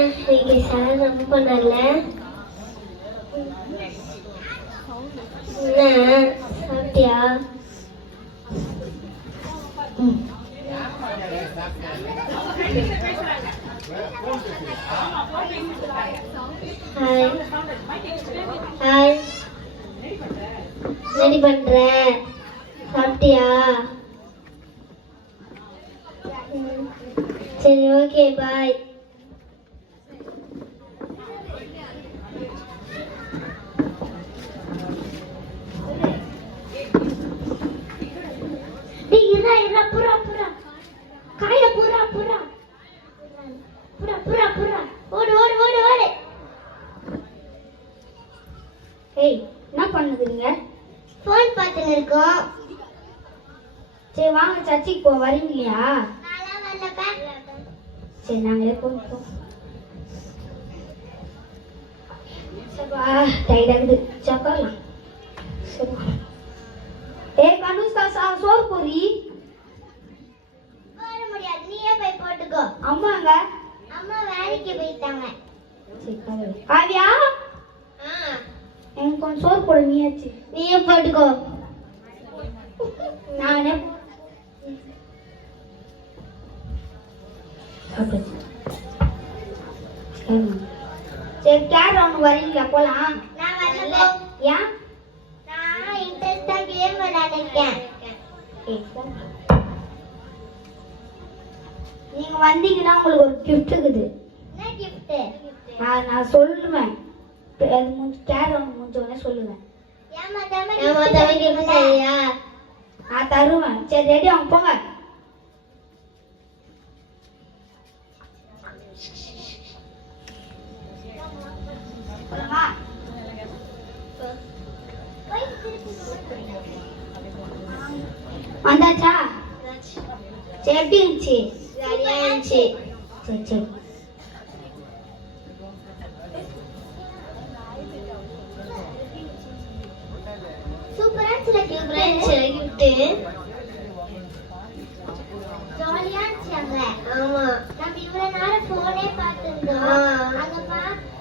இன்னைக்கு சார் ரொம்ப நல்ல என்ன சாப்பிட்டியா? ஹாய் ஹாய், ரெடி பண்ற? சாப்பிட்டியா? சரி, ஓகே, பாய். புறா புறா காய புறா புறா புறா புறா புறா ஓடு ஓடு ஓடு ஓடு. ஏய், என்ன பண்ணுதுங்க? ஃபோன் பார்த்துன்னு இருக்கோம். சரி வாங்க, சர்ச்சுக்கு போ. வரீங்களா? நான்லாம் வரலப்பா. சரி, நாங்களே போகிறோம். சப்பா டைடாகுது, சாப்பிடலாம். சரி. ஏய் கனுஷ்கா, சோறு போறி. போட முடியாது, நீயே போய் போட்டுக்கோ. அம்மாங்க? அம்மா வேலைக்கு போயிட்டாங்க. சரி, காவியா, எனக்கு கொஞ்சம் சோறு போட. நீயே போட்டுக்கோ. நானே சரி, கேர் ரவுண்ட் வரீங்களா? போலாம். நான் வரல. ஏன்? நான் இன்ட்ரெஸ்டா கேம் விளையாடுறேன். நீங்க வந்தீங்கன்னா உங்களுக்கு ஒரு கிஃப்ட் இருக்குது. என்ன கிஃப்ட்? நான் சொல்லுவேன். கேர் ரவுண்ட் முடிஞ்சோடனே சொல்லுவேன். ஏமாத்தாம கிஃப்ட் சரியா? நான் தருவேன். சரி, ரெடி அவங்க போங்க. வந்தாச்சா? சரி, எப்படி இருந்துச்சு? ஜாலியா இருந்துச்சு. சரி சரி. சூப்பரா இருந்துச்சு கிஃப்ட். ஜாலியா இருந்துச்சாங்க. ஆமா, நம்ம இவ்வளவு நேரம் போனே பார்த்திருந்தோம்.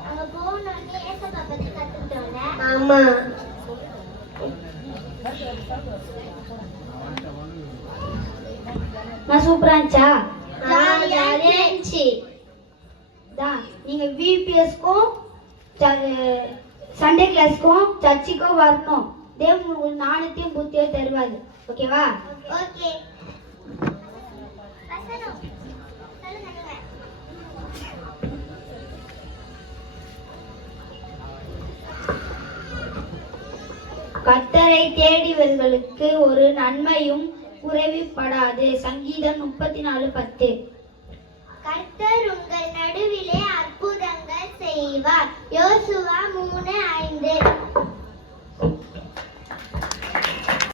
அங்க போனோடனே ஏசப்பா பத்தி கத்துக்கிட்டோம்ல. ஆமா. நான் சூப்பரா இருந்துச்சா? ஜாலியா இருந்துச்சு. நீங்க விபிஎஸ்க்கும் சண்டே கிளாஸ்க்கும் சர்ச்சுக்கும் வரணும். தேவன் உங்களுக்கு நாணயத்தையும் புத்தியும் தருவாரு. ஓகேவா? ஓகே. கர்த்தரை தேடியவர்களுக்கு ஒரு நன்மையும் குறைவுபடாது. சங்கீதம் 34:10. கர்த்தர் உங்கள் நடுவிலே